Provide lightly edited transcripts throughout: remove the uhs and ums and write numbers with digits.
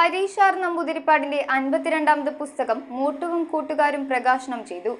Harish R നമ്പൂതിരിപ്പാടിന്റെ 52ാമത് പുസ്തകം മൂട്ടുവും കൂട്ടുകാരും പ്രകാശനം ചെയ്തു.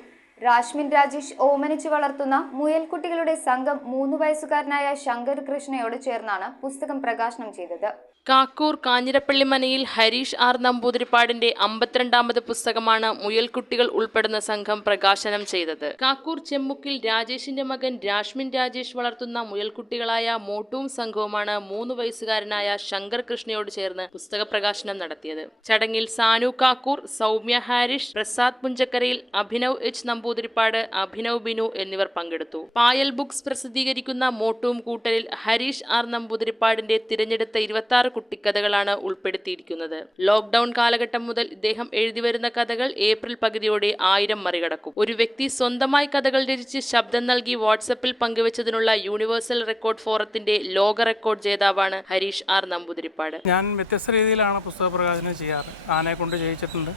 രാഷ്മിൻ രാജേഷ് ഓമനിച്ചു വളർത്തുന്ന മുയൽക്കുട്ടികളുടെ സംഘം 3 വയസ്സുകാരനായ ശങ്കർ കൃഷ്ണയോട് ചേർന്നാണ് പുസ്തകം പ്രകാശനം ചെയ്തത്. കാക്കൂർ കാഞ്ഞിരപ്പള്ളി മനയിൽ ഹരീഷ് ആർ നമ്പൂതിരിപ്പാടിന്റെ 52ാമത് പുസ്തകമാണ് മുയൽക്കുട്ടികൾ ഉൾപ്പെടുന്ന സംഘം പ്രകാശനം ചെയ്തത്. കാക്കൂർ ചെമ്മുക്കിൽ രാജേഷിന്റെ മകൻ രാഷ്മിൻ രാജേഷ് വളർത്തുന്ന മുയൽക്കുട്ടികളായ മോട്ടുവും സംഘവുമാണ് 3 വയസ്സുകാരനായ ശങ്കർ കൃഷ്ണയോട് ചേർന്ന് പുസ്തക പ്രകാശനം നടത്തിയത്. ചടങ്ങിൽ സാനു കാക്കൂർ, സൗമ്യ ഹാരിഷ്, പ്രസാദ് പുഞ്ചക്കരയിൽ, അഭിനവ് എച്ച് നമ്പൂതിരിപ്പാട്, അഭിനവ് ബിനു എന്നിവർ പങ്കെടുത്തു. പായൽ ബുക്സ് പ്രസിദ്ധീകരിക്കുന്ന മോട്ടുവും കൂട്ടലിൽ ഹരീഷ് ആർ നമ്പൂതിരിപ്പാടിന്റെ തിരഞ്ഞെടുത്ത 26 കുട്ടിക്കഥകളാണ് ഉൾപ്പെടുത്തിയിരിക്കുന്നത്. ലോക്ക്ഡൌൺ കാലഘട്ടം മുതൽ ഇദ്ദേഹം എഴുതിവരുന്ന കഥകൾ ഏപ്രിൽ പകുതിയോടെ 1000 മറികടക്കും. ഒരു വ്യക്തി സ്വന്തമായി കഥകൾ രചിച്ച് ശബ്ദം നൽകി വാട്സപ്പിൽ പങ്കുവച്ചതിനുള്ള യൂണിവേഴ്സൽ റെക്കോർഡ് ഫോറത്തിന്റെ ലോക റെക്കോർഡ് ജേതാവാണ് ഹരീഷ് ആർ നമ്പൂതിരിപ്പാട്. ഞാൻ വ്യത്യസ്ത രീതിയിലാണ് പുസ്തക പ്രകാശനം ചെയ്യാറ്. ആനയെ കൊണ്ട് ചെയ്യിച്ചിട്ടുണ്ട്,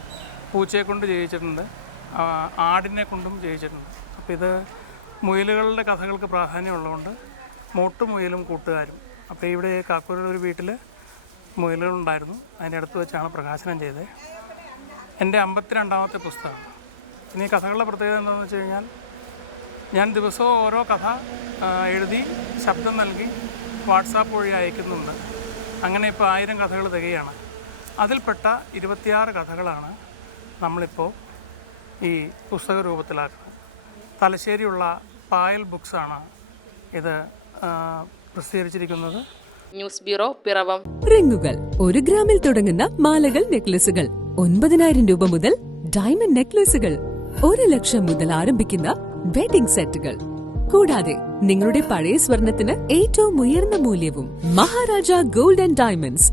പൂച്ചയെ കൊണ്ട് ചെയ്യിച്ചിട്ടുണ്ട്, ആടിനെ കൊണ്ടും ചെയ്യിച്ചിട്ടുണ്ട്. അപ്പോൾ ഇത് മുയലുകളുടെ കഥകൾക്ക് പ്രാധാന്യമുള്ളതുകൊണ്ട് മോട്ടും മുയലും കൂട്ടുകാരും. അപ്പോൾ ഇവിടെ കാക്കൂരിൽ ഒരു വീട്ടിൽ മുയലുകളുണ്ടായിരുന്നു. അതിൻ്റെ അടുത്ത് വെച്ചാണ് പ്രകാശനം ചെയ്തത്. എൻ്റെ 52ാമത്തെ പുസ്തകം. ഇനി കഥകളുടെ പ്രത്യേകത എന്താണെന്ന് വെച്ച് കഴിഞ്ഞാൽ, ഞാൻ ദിവസവും ഓരോ കഥ എഴുതി ശബ്ദം നൽകി വാട്സാപ്പ് വഴി അയക്കുന്നുണ്ട്. അങ്ങനെ ഇപ്പോൾ 1000 കഥകൾ തികയാണ്. അതിൽപ്പെട്ട 26 കഥകളാണ് നമ്മളിപ്പോൾ ഈ പുസ്തക രൂപത്തിലാക്കുന്നത്. തലശ്ശേരിയുള്ള പായൽ ബുക്സാണ് ഇത് പ്രസിദ്ധീകരിച്ചിരിക്കുന്നത്. News bureau, Piravam. റിങ്ങുകൾ 1 ഗ്രാമിൽ തുടങ്ങുന്ന മാലകൾ, നെക്ലസുകൾ 9000 രൂപ മുതൽ ഡയമണ്ട് നെക്ലസുകൾ 1 ലക്ഷം മുതൽ ആരംഭിക്കുന്ന വെഡിംഗ് സെറ്റുകൾ. കൂടാതെ നിങ്ങളുടെ പഴയ സ്വർണത്തിന് ഏറ്റവും ഉയർന്ന മൂല്യവും. Maharaja gold and diamonds,